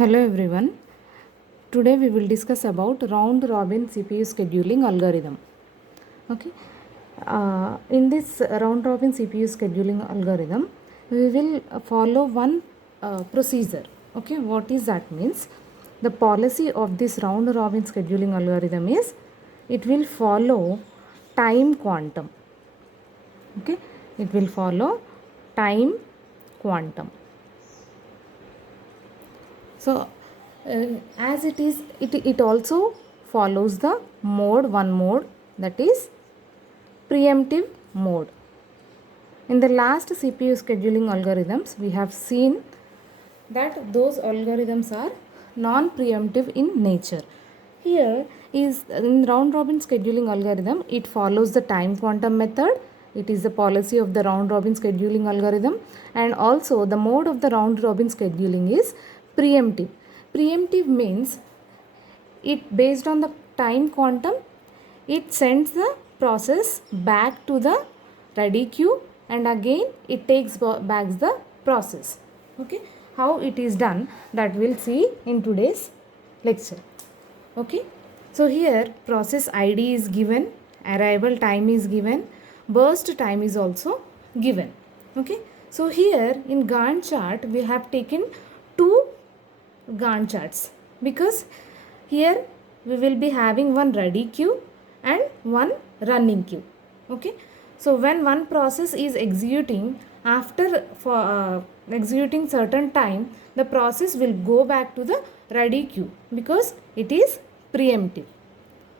Hello everyone. Today we will discuss about round robin CPU scheduling algorithm. Okay. In this round robin CPU scheduling algorithm, we will follow one procedure. Okay. What is that means? The policy of this round robin scheduling algorithm is it will follow time quantum. Okay. It will follow time quantum. So as it also follows the one mode, that is preemptive mode. In the last CPU scheduling algorithms, we have seen that those algorithms are non-preemptive in nature. Here is in round robin scheduling algorithm, it follows the time quantum method. It is the policy of the round robin scheduling algorithm, and also the mode of the round robin scheduling is preemptive. Preemptive means it based on the time quantum, it sends the process back to the ready queue and again it takes back the process. Okay, how it is done that we'll see in today's lecture. Okay, so here process ID is given, arrival time is given, burst time is also given. Okay, so here in Gantt chart we have taken two Gantt charts because here we will be having one ready queue and one running queue. Okay, so when one process is executing, after executing certain time, the process will go back to the ready queue because it is preemptive.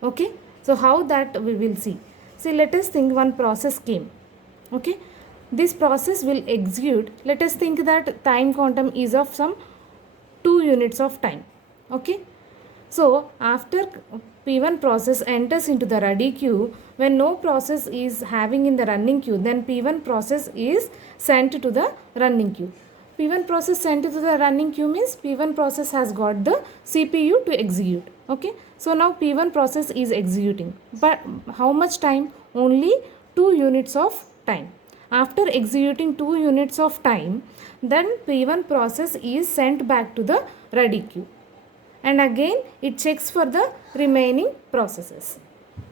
Okay, so how that we will see. See, let us think one process came. Okay, this process will execute. Let us think that time quantum is of some 2 units of time. Okay, so after P1 process enters into the ready queue, when no process is having in the running queue, then P1 process is sent to the running queue. P1 process sent to the running queue means P1 process has got the CPU to execute. Okay, so now P1 process is executing, but how much time? Only 2 units of time. After executing 2 units of time, then P1 process is sent back to the ready queue and again it checks for the remaining processes.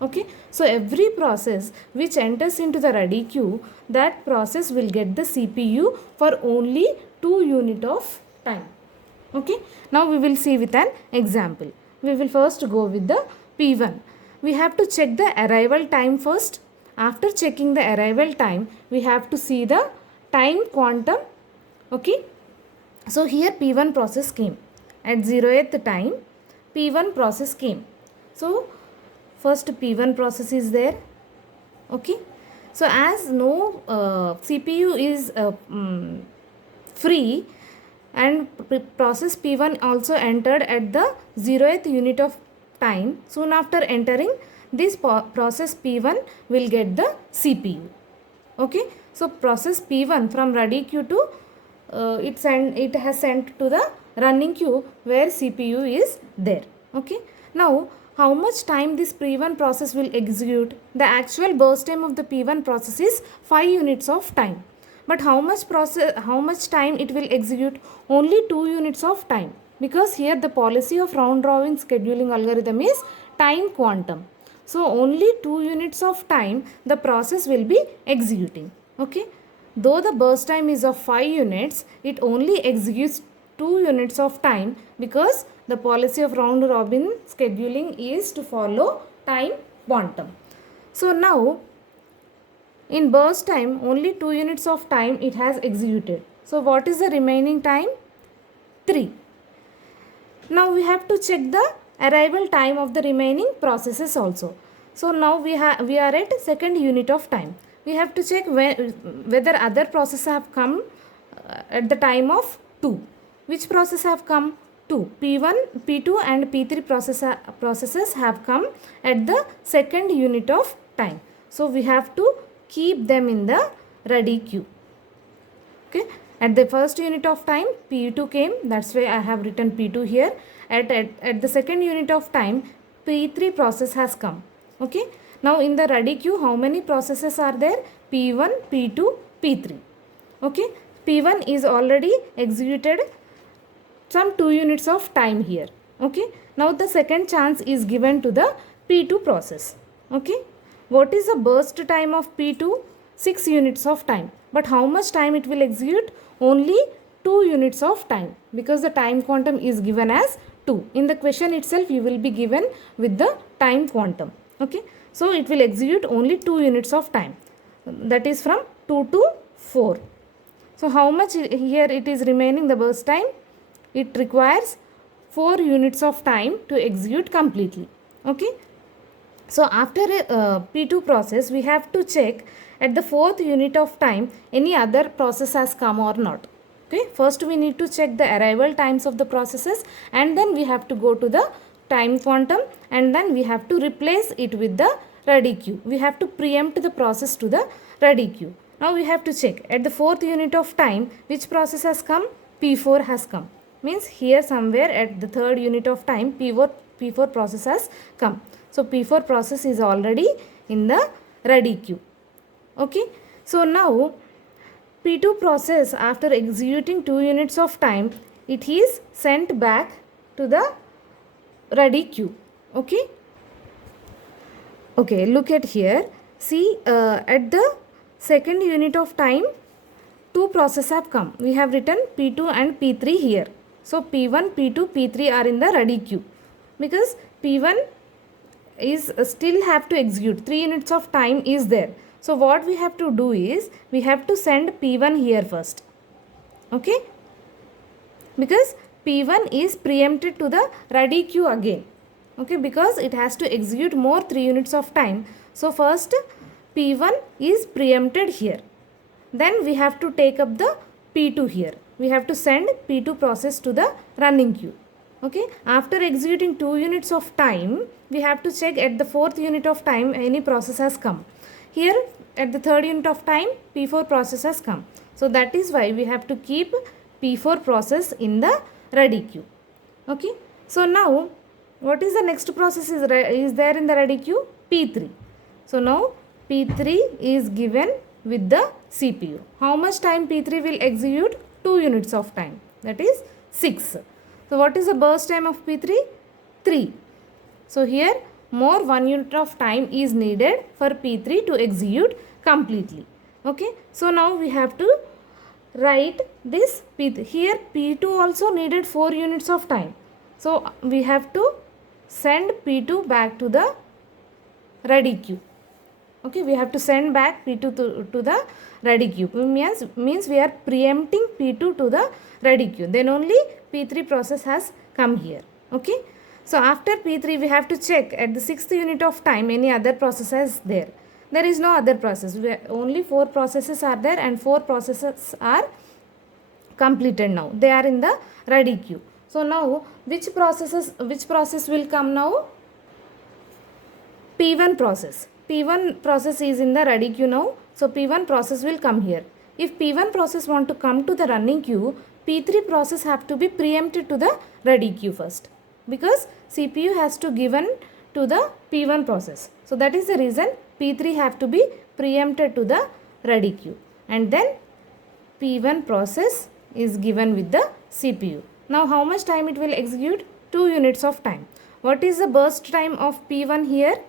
Okay, so every process which enters into the ready queue, that process will get the CPU for only 2 unit of time. Okay, now we will see with an example. We will first go with the P1. We have to check the arrival time first. After checking the arrival time, we have to see the time quantum. Okay, so here P1 process came at 0th time. P1 process came. So first P1 process is there. Okay, so as no CPU is free and process P1 also entered at the 0th unit of time, soon after entering this process P1 will get the CPU. Okay, so process P1 from ready queue to it has sent to the running queue where CPU is there. Okay, now how much time this P1 process will execute? The actual burst time of the P1 process is 5 units of time. But how much time it will execute? Only 2 units of time, because here the policy of round robin scheduling algorithm is time quantum. So only 2 units of time the process will be executing. Okay, though the burst time is of 5 units, it only executes 2 units of time because the policy of round robin scheduling is to follow time quantum. So now in burst time, only 2 units of time it has executed. So what is the remaining time? 3. Now we have to check the arrival time of the remaining processes also. So now we are at second unit of time. We have to check whether other processes have come at the time of 2. Which process have come? 2. P1, P2 and P3 processes have come at the second unit of time. So we have to keep them in the ready queue. Okay, at the first unit of time P2 came, that's why I have written P2 here. At the second unit of time P3 process has come. Okay, now in the ready queue how many processes are there? P1, P2, P3. Okay, P1 is already executed some 2 units of time here. Okay, now the second chance is given to the P2 process. Okay, what is the burst time of P2? 6 units of time. But how much time it will execute? Only 2 units of time, because the time quantum is given as 2. In the question itself you will be given with the time quantum. Okay, so it will execute only 2 units of time, that is from 2 to 4. So how much here it is remaining the burst time? It requires 4 units of time to execute completely. Okay, so after a P2 process, we have to check at the 4th unit of time any other process has come or not. Okay, first we need to check the arrival times of the processes, and then we have to go to the time quantum, and then we have to replace it with the ready queue. We have to preempt the process to the ready queue. Now we have to check at the 4th unit of time which process has come? P4 has come. Means here somewhere at the 3rd unit of time P4 process has come. So P4 process is already in the ready queue. Okay, so now P2 process, after executing 2 units of time, it is sent back to the ready queue. Okay, okay, look at here. See, at the 2nd unit of time 2 processes have come. We have written P2 and P3 here. So P1, P2, P3 are in the ready queue, because P1 is still have to execute. 3 units of time is there. So what we have to do is we have to send P1 here first. Okay, because P1 is preempted to the ready queue again. Okay, because it has to execute more 3 units of time. So first P1 is preempted here. Then we have to take up the P2 here. We have to send P2 process to the running queue. Okay, after executing 2 units of time, we have to check at the 4th unit of time any process has come. Here at the 3rd unit of time P4 process has come. So that is why we have to keep P4 process in the ready queue. Okay, so now what is the next process is there in the ready queue? P3. So now P3 is given with the CPU. How much time P3 will execute? 2 units of time, that is 6. So what is the burst time of P3? 3. So here more 1 unit of time is needed for P3 to execute completely. Okay, so now we have to write this P3. Here P2 also needed 4 units of time. So we have to send P2 back to the ready queue. Okay, we have to send back P2 to the ready queue. Means we are preempting P2 to the ready queue. Then only P3 process has come here. Okay, so after P3 we have to check at the 6th unit of time any other process is there. There is no other process. Only 4 processes are there, and 4 processes are completed now. They are in the ready queue. So now which process will come now? P1 process. P1 process is in the ready queue now. So P1 process will come here. If P1 process want to come to the running queue, P3 process have to be preempted to the ready queue first, because CPU has to given to the P1 process. So that is the reason P3 have to be preempted to the ready queue, and then P1 process is given with the CPU. Now how much time it will execute? 2 units of time. What is the burst time of P1 here?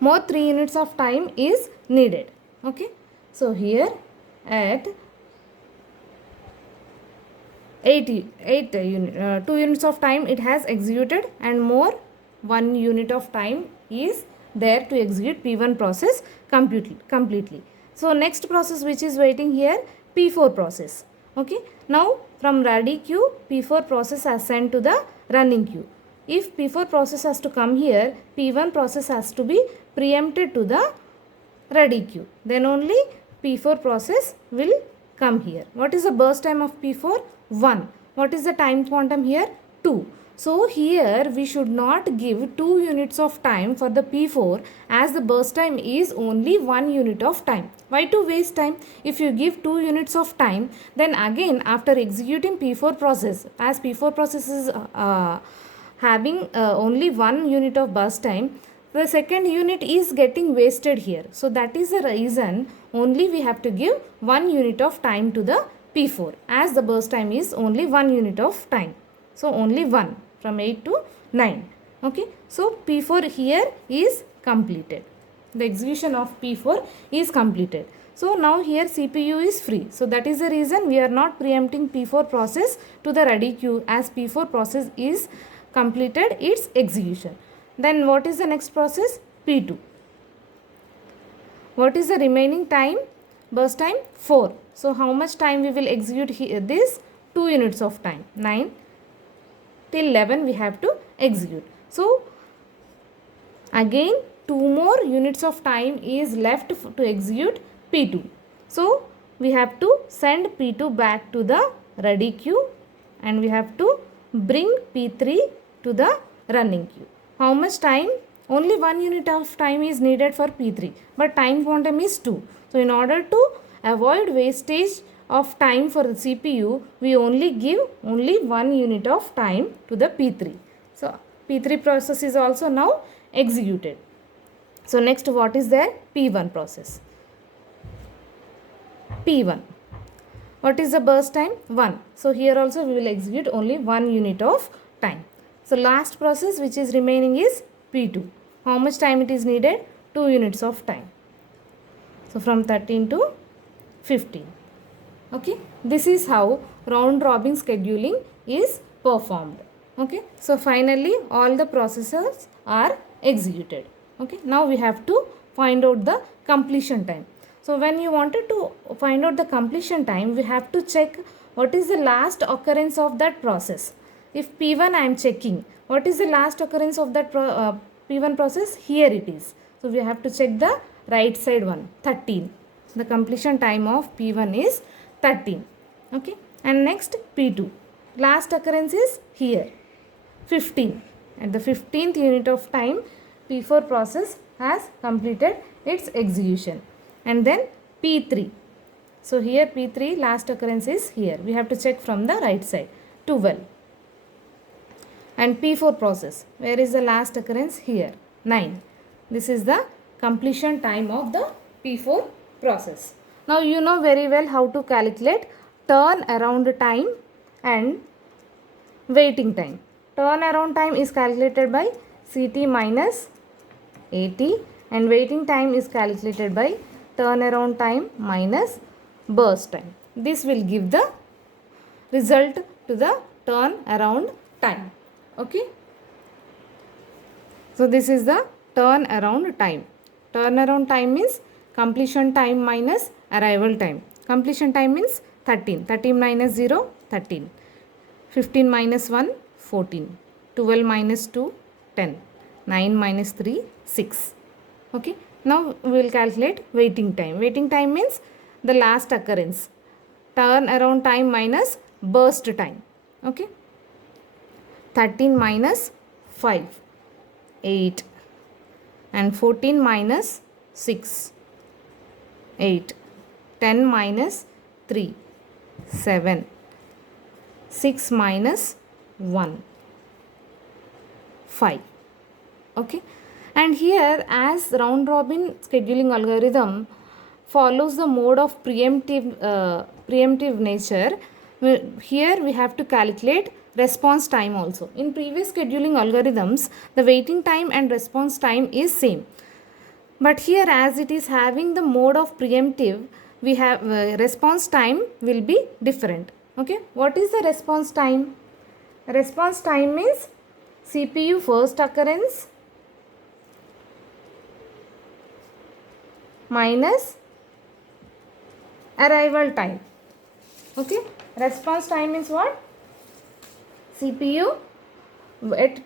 More 3 units of time is needed. Okay, so here at 2 units of time it has executed, and more 1 unit of time is there to execute P1 process completely. So next process which is waiting here, P4 process. Okay, now from ready queue P4 process has sent to the running queue. If P4 process has to come here, P1 process has to be preempted to the ready queue. Then only P4 process will come here. What is the burst time of P4? 1. What is the time quantum here? 2. So here we should not give 2 units of time for the P4, as the burst time is only 1 unit of time. Why to waste time? If you give 2 units of time, then again after executing P4 process, as P4 process is having only 1 unit of burst time, the second unit is getting wasted here. So that is the reason only we have to give 1 unit of time to the P4 as the burst time is only 1 unit of time. So only 1 from 8 to 9. Okay. So P4 here is completed. The execution of P4 is completed. So now here CPU is free. So that is the reason we are not preempting P4 process to the ready queue, as P4 process is completed its execution. Then what is the next process? P2. What is the remaining time? Burst time 4. So how much time we will execute here? This 2 units of time. 9 till 11 we have to execute. So again 2 more units of time is left to execute P2. So we have to send P2 back to the ready queue and we have to bring P3 to the running queue. How much time? Only 1 unit of time is needed for P3, but time quantum is 2. So in order to avoid wastage of time for the CPU, we only give only 1 unit of time to the P3. So P3 process is also now executed. So next what is there? P1 process. P1. What is the burst time? 1. So here also we will execute only 1 unit of time. So last process which is remaining is P2. How much time it is needed? 2 units of time. So from 13 to 15. Okay. This is how round robin scheduling is performed. Okay. So finally all the processes are executed. Okay. Now we have to find out the completion time. So when you wanted to find out the completion time, we have to check what is the last occurrence of that process. If P1 I am checking, what is the last occurrence of that P1 process? Here it is. So we have to check the right side one, 13. The completion time of P1 is 13. Okay. And next P2. Last occurrence is here, 15. At the 15th unit of time, P4 process has completed its execution. And then P3. So here P3 last occurrence is here. We have to check from the right side, 12. And P4 process, where is the last occurrence? Here, 9. This is the completion time of the P4 process. Now you know very well how to calculate turnaround time and waiting time. Turnaround time is calculated by CT minus AT and waiting time is calculated by turnaround time minus burst time. This will give the result to the turnaround time. Okay. So this is the turnaround time. Turnaround time means completion time minus arrival time. Completion time means 13. 13 minus 0, 13. 15 minus 1, 14. 12 minus 2, 10. 9 minus 3, 6. Okay. Now we will calculate waiting time. Waiting time means the last occurrence. Turnaround time minus burst time. Okay. 13 minus 5, 8. And 14 minus 6, 8. 10 minus 3, 7. 6 minus 1, 5. Okay. And here, as round robin scheduling algorithm follows the mode of preemptive nature, here we have to calculate response time also. In previous scheduling algorithms, the waiting time and response time is same. But here, as it is having the mode of preemptive, we have response time will be different. Okay. What is the response time? Response time means CPU first occurrence minus arrival time. Okay. Response time means what? CPU at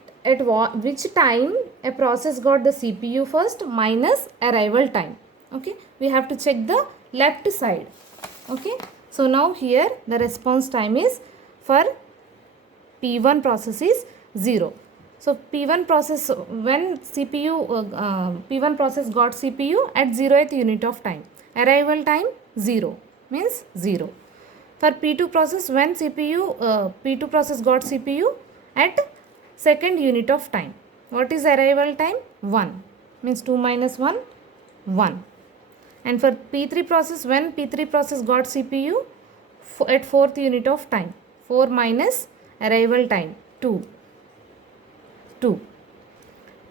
which time a process got the CPU first minus arrival time. Okay. We have to check the left side. Okay. So now here the response time is for P1 process is 0. So P1 process, when P1 process got CPU at 0th unit of time. Arrival time 0 means 0. For P2 process, when P2 process got CPU at second unit of time. What is arrival time? 1 means 2 minus 1, 1. And for P3 process, when P3 process got CPU, at 4th unit of time. 4 minus arrival time 2.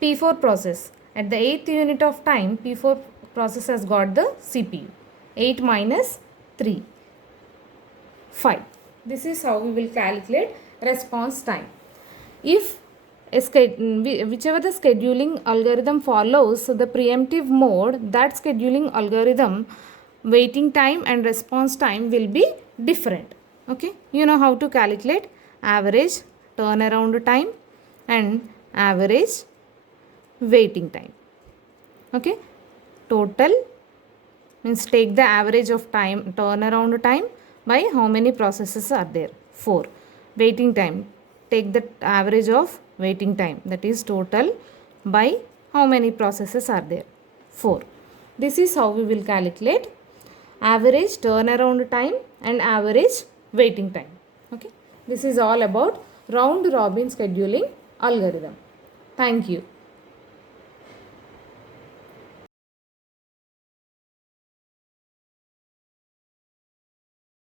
P4 process. At the 8th unit of time, P4 process has got the CPU. 8 minus 3. 5. This is how we will calculate response time. If whichever the scheduling algorithm follows the preemptive mode, that scheduling algorithm waiting time and response time will be different. Okay, you know how to calculate average turnaround time and average waiting time. Okay, total means take the average of time, turnaround time by how many processes are there, 4. Waiting time, take the average of waiting time, that is total by how many processes are there, 4. This is how we will calculate average turnaround time and average waiting time. Okay, this is all about round robin scheduling algorithm. Thank you.